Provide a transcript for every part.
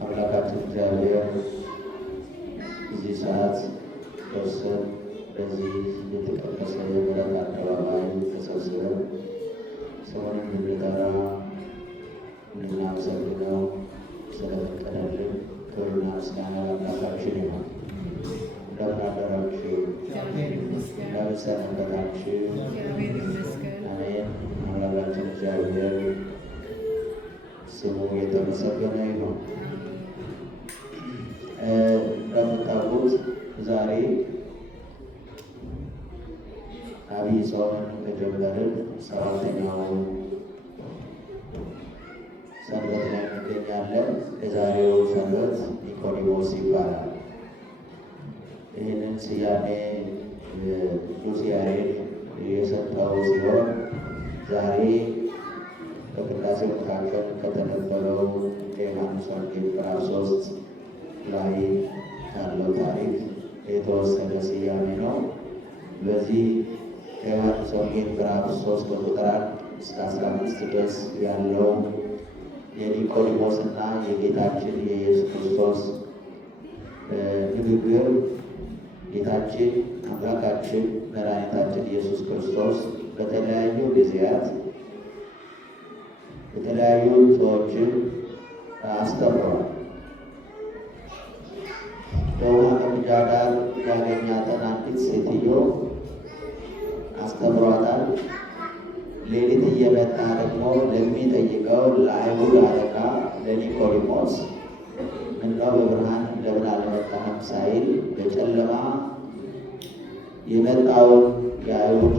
አምላካችን እግዚአብሔር እዚህ ሰዓት ደርሰን በዚህ የተቀደሰ የምሕረት አደባባይ ተሰብስበን ስሙን እንድንጠራ እንድናመሰግነው ስለፈቀደልን ክብርና ምስጋና ለአምላካችን ይሁን። እንደምን አደራችሁ? እንደምን ሰነበታችሁ? አሜን። አምላካችን እግዚአብሔር ስሙ የተመሰገነ ይሁን። እንደምታውቁት ዛሬ አብይ ጾምን ከጀመርን 7ኛው ሰንበት ላይ እንገኛለን። የዛሬው ሰንበት ኒቆዲሞስ ይባላል። ይህንን ስያሜ ቅዱስ ያሬድ የሰጠው ሲሆን ዛሬ በቅዳሴው መካከል ከተነበበው የዮሐንስ ወንጌል ምዕራፍ 3 ላይ ያለው ታሪክ የተወሰደ ስያሜ ነው። በዚህ የዮሐንስ ወንጌል ምዕራፍ 3 ከቁጥር 1 እስከ 15 ድረስ ያለው የኒቆዲሞስና የጌታችን የኢየሱስ ክርስቶስ ንግግር ጌታችን አምላካችን መድኃኒታችን ኢየሱስ ክርስቶስ በተለያዩ ጊዜያት የተለያዩ ሰዎችን አስተምሯል። በውሃ መቅጃ ዳር ያገኛትን አንዲት ሴትዮ አስተምሯታል። ሌሊት እየመጣ ደግሞ ለሚጠይቀው ለአይሁድ አለቃ ለኒቆዲሞስ ምነው በብርሃን ለምን አልመጣህም ሳይል በጨለማ የመጣውን የአይሁድ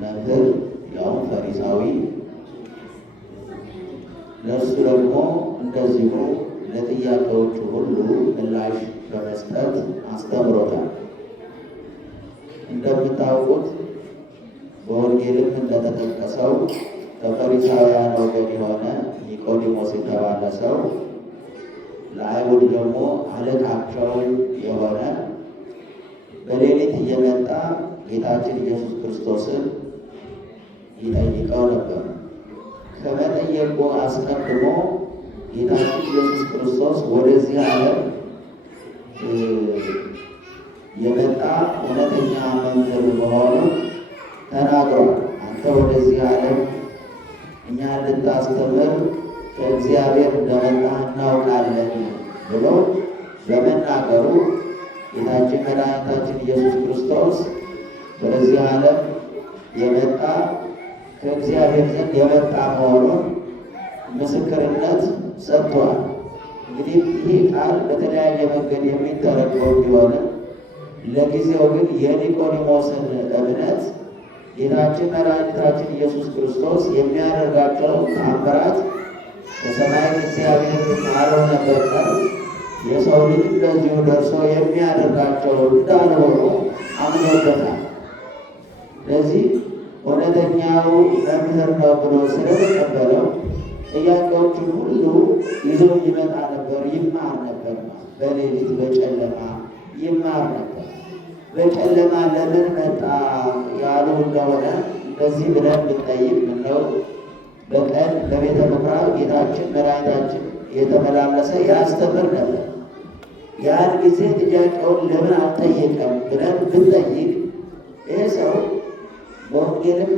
መምህር ያውም ፈሪሳዊ ለእርሱ ደግሞ እንደዚሁ ለጥያቄዎቹ ሁሉ ምላሽ በመስጠት አስተምሮታል። እንደምታውቁት በወንጌልም እንደተጠቀሰው ከፈሪሳውያን ወገን የሆነ ኒቆዲሞስ የተባለ ሰው ለአይሁድ ደግሞ አለቃቸው የሆነ በሌሊት እየመጣ ጌታችን ኢየሱስ ክርስቶስን ይጠይቀው ነበር። ከመጠየቁ አስቀድሞ ጌታችን ኢየሱስ ክርስቶስ ወደዚህ ዓለም የመጣ እውነተኛ መምህር መሆኑን ተናግሯል። አንተ ወደዚህ ዓለም እኛ ልታስተምር ከእግዚአብሔር እንደመጣ እናውቃለን ብሎ በመናገሩ ጌታችን መድኃኒታችን ኢየሱስ ክርስቶስ ወደዚህ ዓለም የመጣ ከእግዚአብሔር ዘንድ የመጣ መሆኑን ምስክርነት ሰጥቷል። እንግዲህ ይህ ቃል በተለያየ መንገድ የሚተረጎም ቢሆንም ለጊዜው ግን የኒቆዲሞስን እምነት ጌታችን መድኃኒታችን ኢየሱስ ክርስቶስ የሚያደርጋቸው ተአምራት በሰማይ እግዚአብሔር ካልሆነ በቀር የሰው ልጅ እንደዚሁ ደርሶ የሚያደርጋቸው እንዳልሆኑ አምኖበታል። ለዚህ እውነተኛው መምህር ነው ብሎ ስለተቀበለው ጥያቄዎቹን ሁሉ ይዞ ይመጣ ነበር፣ ይማር ነበር። በሌሊት በጨለማ ይማር ነበር። በጨለማ ለምን መጣ ያሉ እንደሆነ እንደዚህ ብለን ብንጠይቅ ምነው በቀን በቤተ ምኩራብ ጌታችን መድኃኒታችን የተመላለሰ ያስተምር ነበር። ያን ጊዜ ጥያቄውን ለምን አልጠየቀም ብለን ብንጠይቅ ይህ ሰው በወንጌልም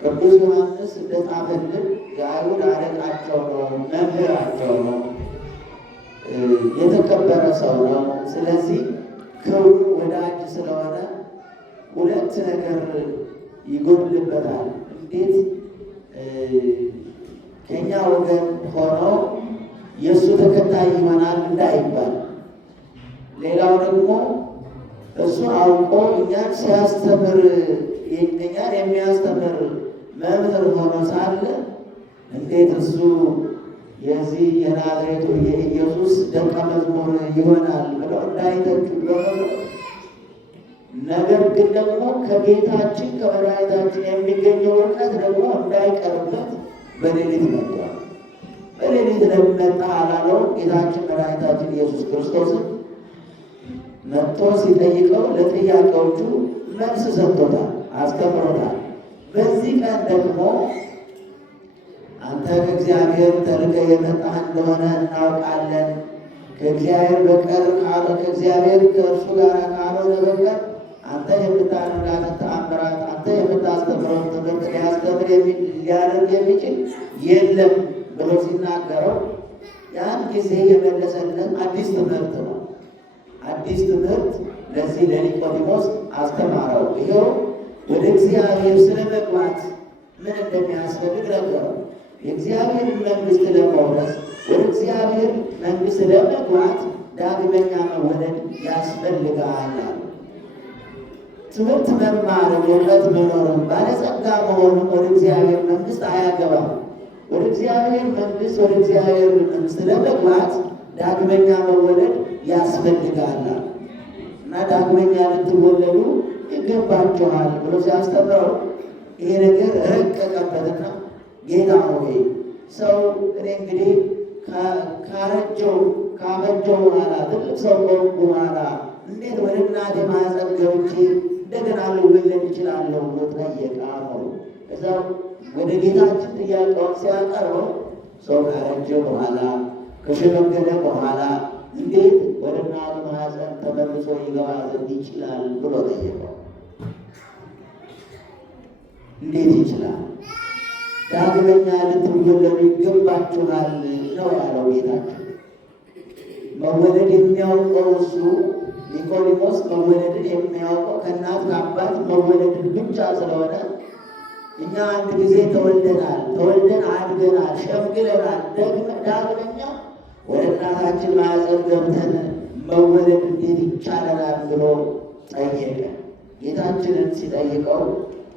ቅዱስ ዮሐንስ እንደጻፈልን የአይሁድ አለቃቸው ነው፣ መምህራቸው ነው፣ የተከበረ ሰው ነው። ስለዚህ ክብሩ ወዳጅ ስለሆነ ሁለት ነገር ይጎድልበታል። እንዴት ከኛ ወገን ሆኖ የእሱ ተከታይ ይሆናል እንዳይባል፣ ሌላው ደግሞ እሱ አውቆ እኛን ሲያስተምር እኛን የሚያስተምር መምህር ሆኖ ሳለ እንዴት እሱ የዚህ የናዝሬቱ የኢየሱስ ደቀ መዝሙር ይሆናል ብለው እንዳይተቹ ነገር ግን ደግሞ ከጌታችን ከመድኃኒታችን የሚገኘው እውቀት ደግሞ እንዳይቀርበት በሌሊት መጥቷል። በሌሊት ለምን መጣ አላለው? ጌታችን መድኃኒታችን ኢየሱስ ክርስቶስን መጥቶ ሲጠይቀው ለጥያቄዎቹ መልስ ሰጥቶታል፣ አስተምሮታል። በዚህ ቀን ደግሞ አንተ ከእግዚአብሔር ተልከህ የመጣህ እንደሆነ እናውቃለን። ከእግዚአብሔር ከእርሱ ጋር ካልሆነ በቀር አንተ የምታደርጋትን ተአምራት፣ አንተ የምታስተምረውን ትምህርት ሊያደርግ የሚችል የለም ብሎ ሲናገረው ያን ጊዜ የመለሰልን አዲስ ትምህርት ነው። አዲስ ትምህርት ለዚህ ለኒቆዲሞስ አስተማረው። ይኸው ወደ እግዚአብሔር ስለመግባት ምን እንደሚያስፈልግ ነገረው። የእግዚአብሔር መንግሥት ለመውረስ ወደ እግዚአብሔር መንግሥት ለመግባት ዳግመኛ መወለድ ያስፈልጋል። ትምህርት መማርን፣ እውቀት መኖርን፣ ባለጸጋ መሆኑን ወደ እግዚአብሔር መንግሥት አያገባም። ወደ እግዚአብሔር መንግሥት ለመግባት ዳግመኛ መወለድ ያስፈልጋል እና ዳግመኛ ልትወለዱ ይገባችኋል ብሎ ሲያስተምረው ይሄ ነገር ረቀቀበትና ጌታ ሆይ ሰው እኔ እንግዲህ ካበጀው በኋላ ትልቅ ሰው ከሆንኩ በኋላ እንዴት ወደ እናቴ ማኅፀን ገብቼ እንደገና ልወለድ እችላለሁ ብሎ ጠየቀ። እዛ ወደ ጌታችን ጥያቄውን ሲያቀርበው ሰው ካረጀ በኋላ ከሸመገለ በኋላ እንዴት ወደ እናቱ ማኅፀን ተመልሶ ይገባ ዘንድ ይችላል ብሎ ጠየቀው። እንዴት ይችላል? ዳግመኛ ልትወለዱ ይገባችኋል ነው ያለው ጌታችን። መወለድ የሚያውቀው እሱ ኒቆዲሞስ መወለድን የሚያውቀው ከእናት ከአባት መወለድን ብቻ ስለሆነ እኛ አንድ ጊዜ ተወልደን አድገናል፣ ሸምግለናል። ዳግመኛ ወደ እናታችን ማኅፀን ገብተን መወለድ እንዴት ይቻለናል ብሎ ጠየቀ። ጌታችንን ሲጠይቀው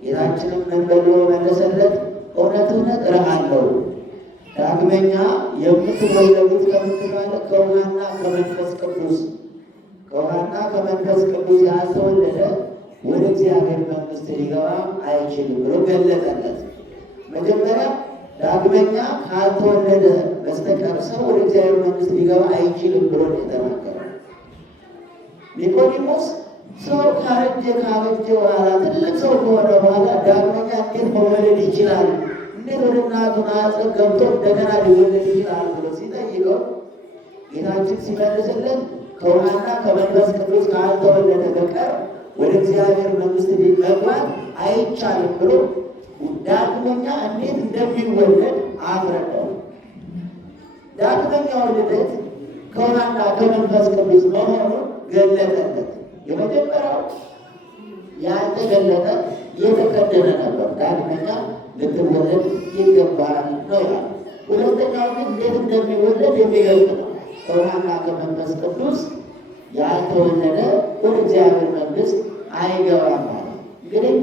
ጌታችንም ምን ብሎ መለሰለት? እውነት እልሃለሁ ዳግመኛ የምትወለዱት ከውሃና ከመንፈስ ቅዱስ ያልተወለደ ወደ እግዚአብሔር መንግሥት ሊገባ አይችልም ብሎ ገለጠለት። መጀመሪያ ዳግመኛ ካልተወለደ በስተቀር ሰው ወደ እግዚአብሔር መንግሥት ሊገባ አይችልም ብሎ የተናገረው። ኒቆዲሞስ ሰው ካበጀ በኋላ ትልቅ ሰው ከሆነ በኋላ ዳግመኛ እንዴት መወለድ ይችላል? እንዴት ወደ እናቱ ማኅፀን ገብቶ እንደገና ሊወለድ ይችላል ብሎ ሲጠይቀው ጌታችን ሲመልስለት ከውሃና ከመንፈስ ቅዱስ ካልተወለደ በቀር ወደ እግዚአብሔር መንግሥት መግባት አይቻልም ብሎ ዳግመኛ እንዴት እንደሚወለድ አስረዳው። ዳግመኛው ልደት ከውሃና ከመንፈስ ቅዱስ መሆኑን ገለጠለት። የመጀመሪያው ያልተገለጠ የተከደነ ነበር። ዳግመኛ ልትወለድ ይገባል ነው ያለው። ሁለተኛው ግን እንዴት እንደሚወለድ የሚገልጥ ነው። ከውሃና ከመንፈስ ቅዱስ ያልተወለደ ወደ እግዚአብሔር መንግሥት አይገባም ማለት። እንግዲህ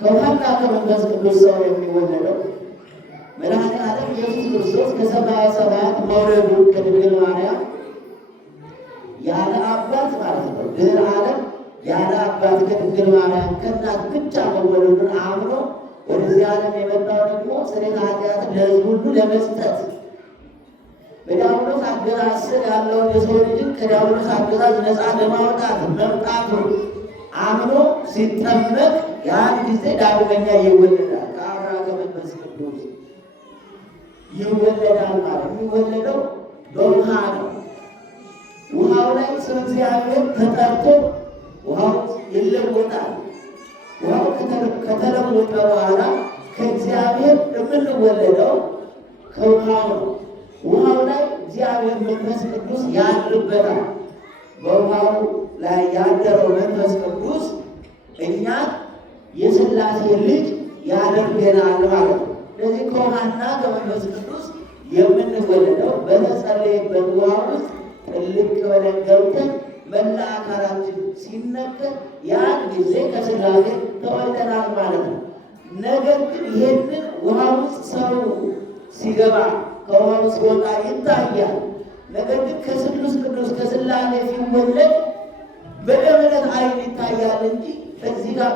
ከውሃና ከመንፈስ ቅዱስ ሰው የሚወለደው መድኃኔዓለም ኢየሱስ ክርስቶስ ከሰማየ ሰማያት መውረዱ ከድንግል ማርያም ያለ አባት ማለት ነው። ድኅረ ዓለም ያለ አባት ከድንግል ማርያም ከእናት ብቻ መወለዱን አምኖ ወደዚህ ዓለም የመጣው ደግሞ ስርየተ ኃጢአትን ለሕዝብ ሁሉ ለመስጠት በዲያብሎስ አገዛዝ ስር ያለውን የሰው ልጅን ከዲያብሎስ አገዛዝ ነፃ ለማውጣት መምጣቱ አምኖ ሲጠመቅ ያን ጊዜ ዳግመኛ ይወለዳል። ከአብራ ከመንፈስ ቅዱስ ይወለዳል ማለት የሚወለደው በውሃ ነው። ውሃው ላይ ስለ እግዚአብሔር ተጠርቶ ውሃው ይለወጣል። ውሃው ከተለወጠ በኋላ ከእግዚአብሔር የምንወለደው ከውሃው ነው። ውሃው ላይ እግዚአብሔር መንፈስ ቅዱስ ያድርበታል። በውሃው ላይ ያደረው መንፈስ ቅዱስ እኛን የሥላሴ ልጅ ያደርገናል ማለት ነው። ስለዚህ ከውሃና ከመንፈስ ቅዱስ የምንወለደው በተጸለየበት ውሃ ውስጥ ጥልቅ ብለን ገብተን መላ አካላችን ሲነከር ያን ጊዜ ከሥላሴ ተወልደናል ማለት ነው። ነገር ግን ይህንን ውሃ ውስጥ ሰው ሲገባ ከውሃ ውስጥ ሲወጣ ይታያል። ነገር ግን ከስሉስ ቅዱስ ከሥላሴ ሲወለድ በእምነት ዓይን ይታያል እንጂ እዚህ ጋር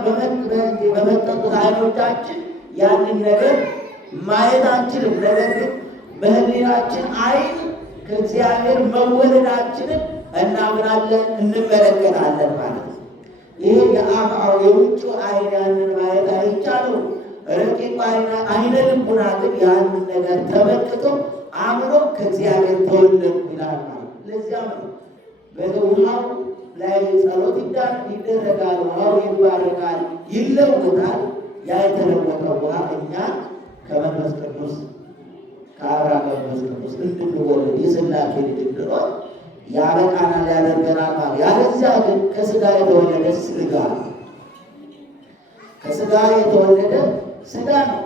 በመጠጡት ዓይኖቻችን ያንን ነገር ማየት አንችልም። ነገር ግን በሕሊናችን ዓይን ከእግዚአብሔር መወለዳችንን እናምናለን፣ እንመለከታለን ማለት ነው። ይሄ የአፍአው የውጭ ዓይን ያንን ማየት አይቻለው። ረቂቁ ዓይነ ልቡና ግን ያንን ነገር ተመልክቶ አምኖ ከእግዚአብሔር ተወለድኩ ይላል ማለት ነው። ለዚያም ነው በውሃው ላይ ጸሎት ይደረጋል፣ ውሃው ይባረካል፣ ይለወጣል። ያ የተለወጠው ውሃ እኛ ከመንፈስ ቅዱስ ከአብርሃም መንፈስ ቅዱስ እንድንወለድ የሥላሴ ልጅ እንድንሆን ያበቃናል፣ ያደርገናል ማለት። ያለዚያ ግን ከሥጋ የተወለደ ሥጋ ከሥጋ የተወለደ ሥጋ ነው።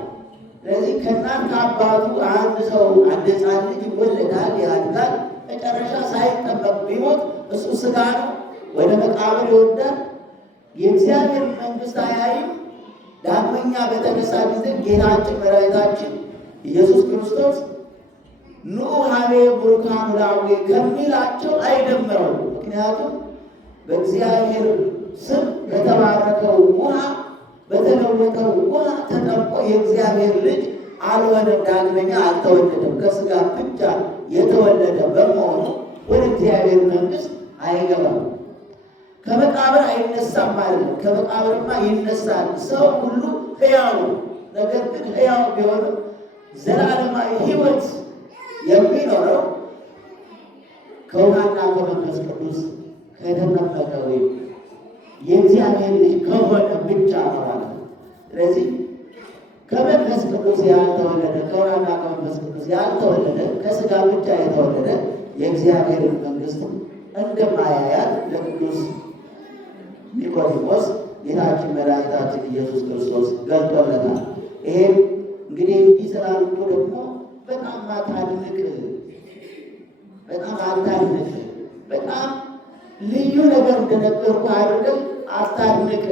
ስለዚህ ከእናት ከአባቱ አንድ ሰው አንድ ሕፃን ልጅ ይወለዳል፣ ያድጋል። መጨረሻ ሳይጠመቅ ቢሞት እሱ ሥጋ ነው፣ ወደ መቃብር ይወርዳል። የእግዚአብሔር መንግሥት አያይም። ዳግመኛ በተነሳ ጊዜ ጌታችን መድኃኒታችን ኢየሱስ ክርስቶስ ኑ ሀቤ ቡሩካን ላዌ ከሚላቸው አይደምረው። ምክንያቱም በእግዚአብሔር ስም በተባረከው ውሃ በተለወጠው ውሃ ተጠምቆ የእግዚአብሔር ልጅ አልሆነም፣ ዳግመኛ አልተወለደም። ከሥጋ ብቻ የተወለደ በመሆኑ ወደ እግዚአብሔር መንግሥት አይገባም። ከመቃብር አይነሳም ማለት ነው። ከመቃብርማ ይነሳል። ሰው ሁሉ ሕያው፣ ነገር ግን ሕያው ቢሆንም ዘላለማዊ ሕይወት የሚኖረው ከውሃና ከመንፈስ ቅዱስ ከተጠመቀ ወይም የእግዚአብሔር ልጅ ከሆነ ብቻ ነው ማለት ነው። ስለዚህ ከመንፈስ ቅዱስ ያልተወለደ ከውሃና ከመንፈስ ቅዱስ ያልተወለደ ከሥጋ ብቻ የተወለደ የእግዚአብሔርን መንግሥት እንደማያያት ለቅዱስ ኒቆዲሞስ ጌታችን መድኃኒታችን ኢየሱስ ክርስቶስ ገልጦለታል። ይሄም እንግዲህ እንዲህ ስላልኩ ደግሞ በጣም አታድንቅ፣ በጣም ልዩ ነገር እንደነገርኩ አድርገን አታድንቅ።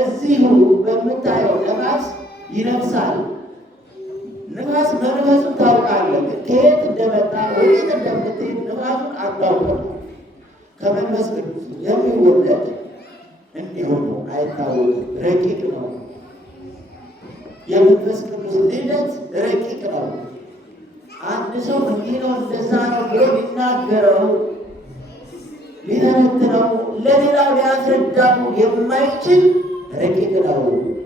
እዚሁ በምታየው ነፋስ ይነፍሳል። ነፋስ መንፈሱን ታውቃለህ፣ ከየት እንደመጣ ወዴት እንደምትሄድ ነፋሱን አታውቅም። ከመንፈስ ቅዱስ የሚወለድ እንዲሁ ነው፣ አይታወቅም፣ ረቂቅ ነው። የመንፈስ ቅዱስ ልደት ረቂቅ ነው። አንድ ሰው እንዲህ ነው እንደዛ ነው ብሎ ሊናገረው ሊተነትነው ለሌላው ሊያስረዳው የማይችል ረቂቅ ነው።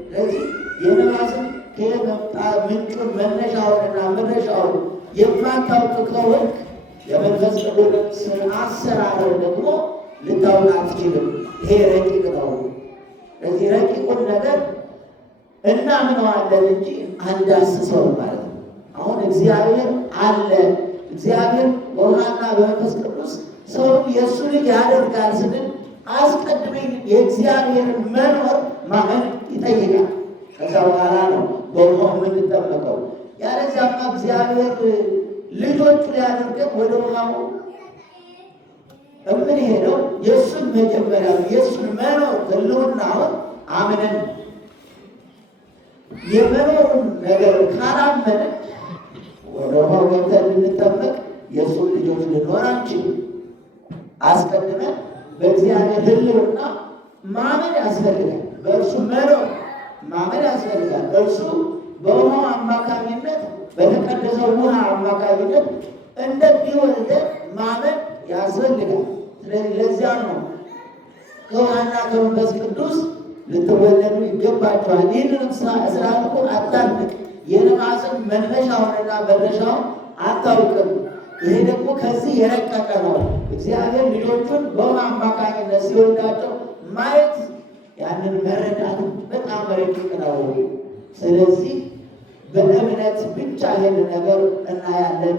ስለዚህ የነፋስን ከየት መጣ ምንጩን መነሻውንና መድረሻውን የማታውቅ ከሆንክ የመንፈስ ቅዱስ አሰራር ደግሞ ልታውቅ አትችልም። ይሄ ረቂቅ ነው። ስለዚህ ረቂቁን ነገር እናምነዋለን እንጂ አንዳስሰው ማለት ነው። አሁን እግዚአብሔር አለ፣ እግዚአብሔር በውሃና በመንፈስ ቅዱስ ሰው የእሱ ልጅ ያደርጋል ስንል አስቀድመን የእግዚአብሔርን መኖር ማመን ይጠይቃል። ከዛ በኋላ ነው በውሃው የምንጠመቀው። ያለዚያማ እግዚአብሔር ልጆቹ ሊያደርገን ወደ ውሃው የምንሄደው የእሱን መጀመሪያ የእሱን መኖር ህልውናውን አምነን የመኖሩን ነገር ካላመንን ወደ ውሃው ገብተን ልንጠመቅ የእሱን ልጆች ልንሆን አንችልም። አስቀድመን በእግዚአብሔር ህልውና ማመን ያስፈልጋል። በእርሱ መኖር ማመን ያስፈልጋል። እርሱ በውሃው አማካኝነት በተቀደሰው ውሃ አማካኝነት እንደሚወልደን ማመን ያስፈልጋል። ስለዚህ ለዚያ ነው ከውሃና ከመንፈስ ቅዱስ ልትወለዱ ይገባችኋል። ይህንንም ስላልኩ አታድንቅ፣ የነፋስን መነሻውንና መድረሻውን አታውቅም። ይሄ ደግሞ ከዚህ የረቀቀ ነው። እግዚአብሔር ልጆቹን በውሃ አማካኝነት ሲወልዳቸው ማየት ያንን መረዳት በጣም ረቂቅ ነው። ስለዚህ በእምነት ብቻ ይህንን ነገር እናያለን፣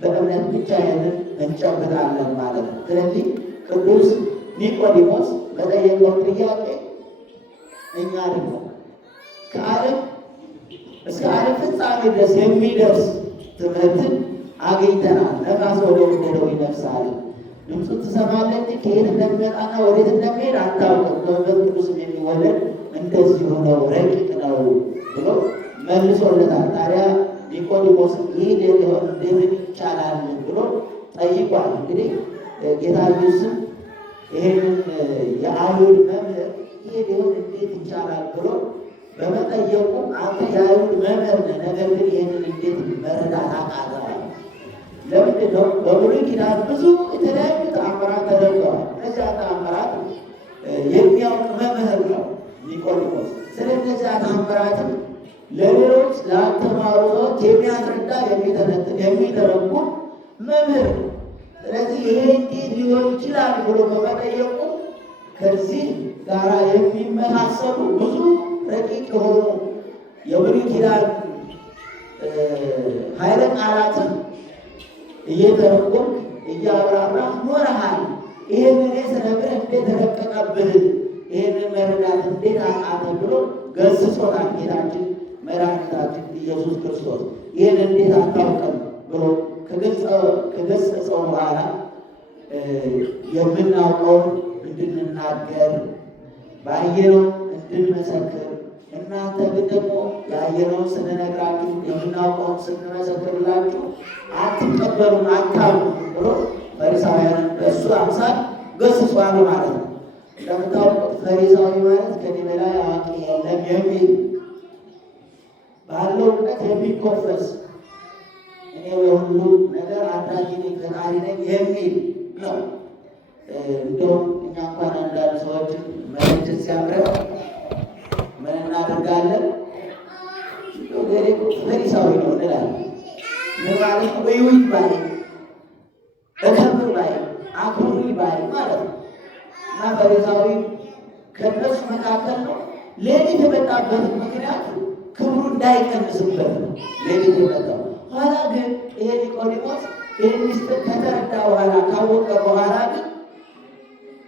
በእምነት ብቻ ይህንን እንጨብጣለን ማለት ነው። ስለዚህ ቅዱስ ኒቆዲሞስ በጠየቀው ጥያቄ እኛ ደግሞ ከዓለም እስከ ዓለም ፍጻሜ ድረስ የሚደርስ ትምህርትን አግኝተናል። ነፋስ ወደ ወደደው ይነፍሳል፣ ድምፁን ትሰማለህ እንጂ ከየት እንደሚመጣና ወዴት እንደሚሄድ አታውቅም። በመንፈስ ቅዱስም የሚወለድ እንደዚሁ ነው፣ ረቂቅ ነው ብሎ መልሶለታል። ታዲያ ኒቆዲሞስ ይህ ሊሆን እንደምን ይቻላል ብሎ ጠይቋል። እንግዲህ ጌታ ኢየሱስም ይህንን የአይሁድ መምህር ይሄ ሊሆን እንዴት ይቻላል ብሎ በመጠየቁ አንተ የአይሁድ መምህር ነህ፣ ነገር ግን ይህንን እንዴት መረዳት አቃተህ? ለምንድን ነው? በብሉይ ኪዳን ብዙ የተለያዩ ተአምራት ተደርገዋል። እነዚያ ተአምራት የሚያውቅ መምህር ነው ኒቆዲሞስ። ስለ እነዚያ ተአምራትም ለሌሎች ላልተማሩ ሰዎች የሚያስረዳ የሚተነትን የሚተረጉም መምህር ነው። ስለዚህ ይሄ እንዴት ሊሆን ይችላል ብሎ በመጠየቁ ከዚህ ጋር የሚመሳሰሉ ብዙ ረቂቅ የሆኑ የብሉይ ኪዳን ኃይለ ቃላትን እየተረጎም እያብራራ ኖረሃል። ይህንን ስነግርህ እንዴት ተረቀቀብህ፣ ይህንን መረዳት እንዴት አቃተህ ብሎ ገስጾታል ጌታችን መድኃኒታችን ኢየሱስ ክርስቶስ። ይህን እንዴት አታውቅም ብሎ ከገሰጸው በኋላ የምናውቀውን እንድንናገር ባየነው እንድንመሰክር፣ እናንተ ግን ደግሞ ያየነውን ስንነግራችሁ የምናውቀውን ስንመሰክርላችሁ አትቀበሉም፣ አታምኑም ብሎ ፈሪሳውያንን በእሱ አምሳል ገስጿል ማለት ነው። እንደምታውቁት ፈሪሳዊ ማለት ከኔ በላይ አዋቂ የለም የሚል ባለው እውቀት የሚኮፈስ እኔ የሁሉ ነገር አድራጊ ነኝ ፈጣሪ ነኝ የሚል ነው። እንደውም እኛ እንኳን አንዳንድ ሰዎችን መለየት ሲያምረን ምን እናደርጋለን? ፈሪሳዊ ነው እንላለን። ምን ማለት ነው? እዩኝ ባይ፣ እከብር ባይ፣ አክብሩኝ ባይ ማለት ነው። እና ፈሪሳዊ ከእነሱ መካከል ነው። ሌሊት የመጣበት ምክንያት ክብሩ እንዳይቀንስበት ነው ሌሊት የመጣው። ኋላ ግን ይሄ ኒቆዲሞስ ይህ ሚስጥር ከተረዳ በኋላ ካወቀ በኋላ ግን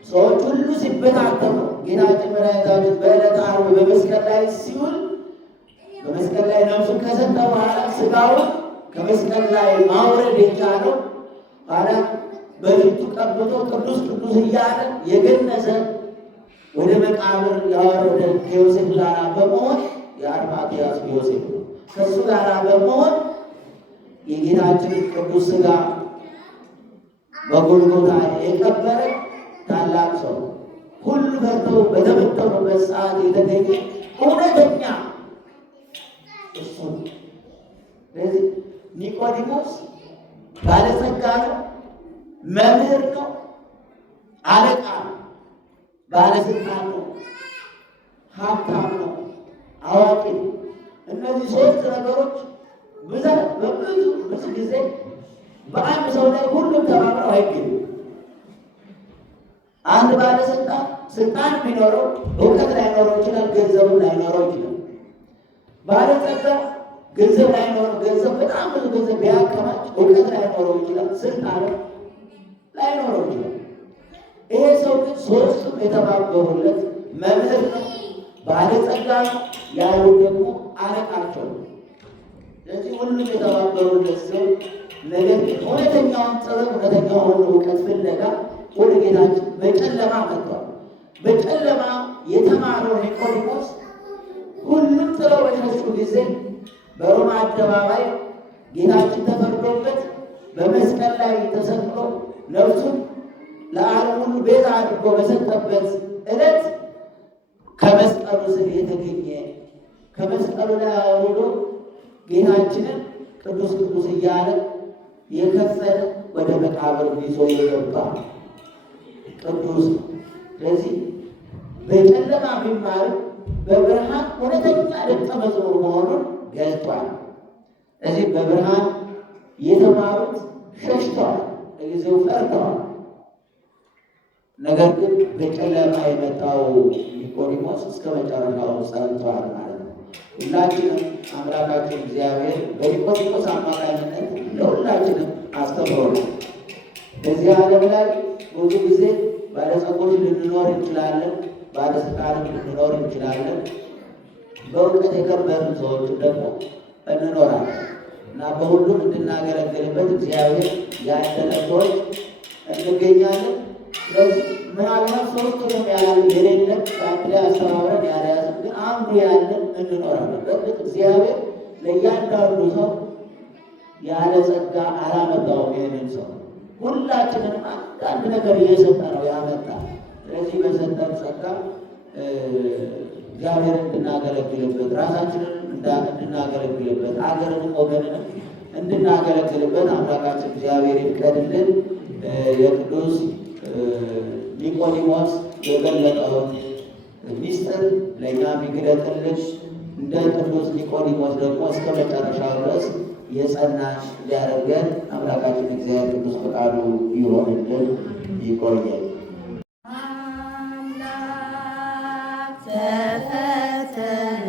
ሰዎች ሁሉ ሲበታተኑ ጌታችን መድኃኒታችን በዕለተ ዓርብ በመስቀል ላይ ሲውል በመስቀል ላይ ነፍሱን ከሰጠ በኋላ ሥጋውን ከመስቀል ላይ ማውረድ የቻለው ኋላ በፊቱ ቀብቶ ቅዱስ ቅዱስ እያለ የገነዘ ወደ መቃብር ያወረደ ከዮሴፍ ጋር በመሆን የአርማትያስ ዮሴፍ ነው። ከእሱ ጋር በመሆን የጌታችን ቅዱስ ሥጋ በጎልጎታ የቀበረ ታላቅ ሰው ሁሉ ፈርተው በተበተኑበት ሰዓት የተገኘ እውነተኛ እሱ። ስለዚህ ኒቆዲሞስ ባለጸጋ ነው፣ መምህር ነው፣ አለቃ ነው፣ ባለስልጣን ነው፣ ሀብታም ነው፣ አዋቂ ነው። እነዚህ ሶስት ነገሮች ብዛት ብዙ ጊዜ በአንድ ሰው ላይ ሁሉም ተባብረው አይገኙም። አንድ ባለስልጣን ስልጣን ቢኖረው እውቀት ላይኖረው ይችላል፣ ገንዘብም ላይኖረው ይችላል። ባለጸጋ ገንዘብ ላይኖረው ገንዘብ በጣም ብዙ ገንዘብ ቢያከማች እውቀት ላይኖረው ይችላል፣ ስልጣን ላይኖረው ይችላል። ይሄ ሰው ግን ሶስቱም የተባበሩለት መምህር ነው፣ ባለጸጋ ነው፣ ያለው ደግሞ አለቃቸው ነው። ስለዚህ ሁሉም የተባበሩለት ሰው ነገር ግን እውነተኛውን ጥበብ እውነተኛውን እውቀት ፍለጋ ወደ ጌታችን በጨለማ መጥቷል። በጨለማ የተማረው ኒቆዲሞስ ሁሉም ጥለው በተነሱ ጊዜ በሮማ አደባባይ ጌታችን ተፈርዶበት በመስቀል ላይ ተሰቅሎ ነፍሱን ለዓለም ሁሉ ቤዛ አድርጎ በሰጠበት ዕለት ከመስቀሉ ስር የተገኘ ከመስቀሉ ላይ አውርዶ ጌታችንን ቅዱስ ቅዱስ እያለ የከፈለ ወደ መቃብር ይዞ የገባ ቅዱስ። ስለዚህ በጨለማ ቢማርም በብርሃን እውነተኛ ደቀ መዝሙር መሆኑን ገልጧል። ስለዚህ በብርሃን የተማሩት ሸሽተዋል፣ ለጊዜው ፈርተዋል። ነገር ግን በጨለማ የመጣው ኒቆዲሞስ እስከ መጨረሻው ጸንቷል ማለት ነው። ሁላችንም አምላካችን እግዚአብሔር በኒቆዲሞስ አማካኝነት ለሁላችንም አስተምሮናል። በዚህ ዓለም ላይ ብዙ ጊዜ ባለጸጎች ልንኖር እንችላለን፣ ባለስልጣንም ልንኖር እንችላለን፣ በእውቀት የከበሩ ሰዎች ደግሞ እንኖራለን እና በሁሉም እንድናገለግልበት እግዚአብሔር ያደለ ሰዎች እንገኛለን። ስለዚህ ምናልባት ሶስቱንም ያለ የሌለን በአንድ ላይ አስተባብረን ያለያዝን ግን አንዱ ያለን እንኖራለን። በእርግጥ እግዚአብሔር ለእያንዳንዱ ሰው ያለ ጸጋ አላመጣውም። ይህንን ሰው ሁላችንም አንዳንድ ነገር እየሰጠ ነው ያመጣል። ስለዚህ በሰጠን ጸጋ እግዚአብሔር እንድናገለግልበት፣ ራሳችንን እንድናገለግልበት፣ አገርንም ወገንንም እንድናገለግልበት አምላካችን እግዚአብሔር ይፍቀድልን። የቅዱስ ኒቆዲሞስ የገለጠውን ሚስጥር ለእኛ የሚገለጥልን እንደ ቅዱስ ኒቆዲሞስ ደግሞ እስከ መጨረሻው ድረስ የጸናች ሊያደርገን አምላካችን እግዚአብሔር ቅዱስ ፈቃዱ ይሆንልን። ይቆየን። Say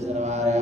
እግዝእትነ ማርያም